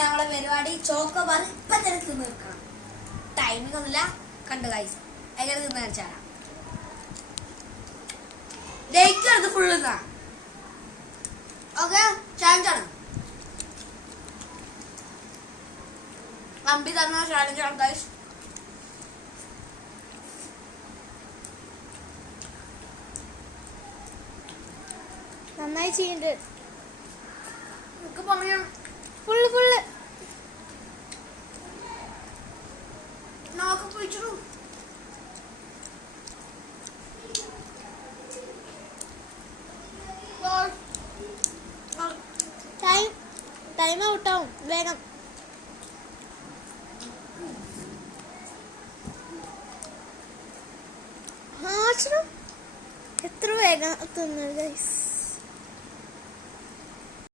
നമ്മളെ പരിപാടി ചോക്കോബാർ ഇപ്പൊ തന്നെ തിന്ന് തീർക്കണം. ടൈമിംഗ് ഒന്നുമില്ല. കണ്ടു ഗൈസ് എങ്ങനെ തിന്ന് കഴിച്ചാലാ ഡേറ്റ് ഫുള്ള് തിന്നാ. ഓക്കെ, ചാലഞ്ചാണ്. അമ്പി തന്ന ചാലഞ്ചാണ് ഗൈസ്. നന്നായി ചെയ്യുന്നുണ്ട്. ഫുള്ള് ഫുള്ള് നോക്ക് പിടിച്ചു. ടൈം ഔട്ടാവും വേഗം. എത്ര വേഗം തിന്നത് ഗൈസ്.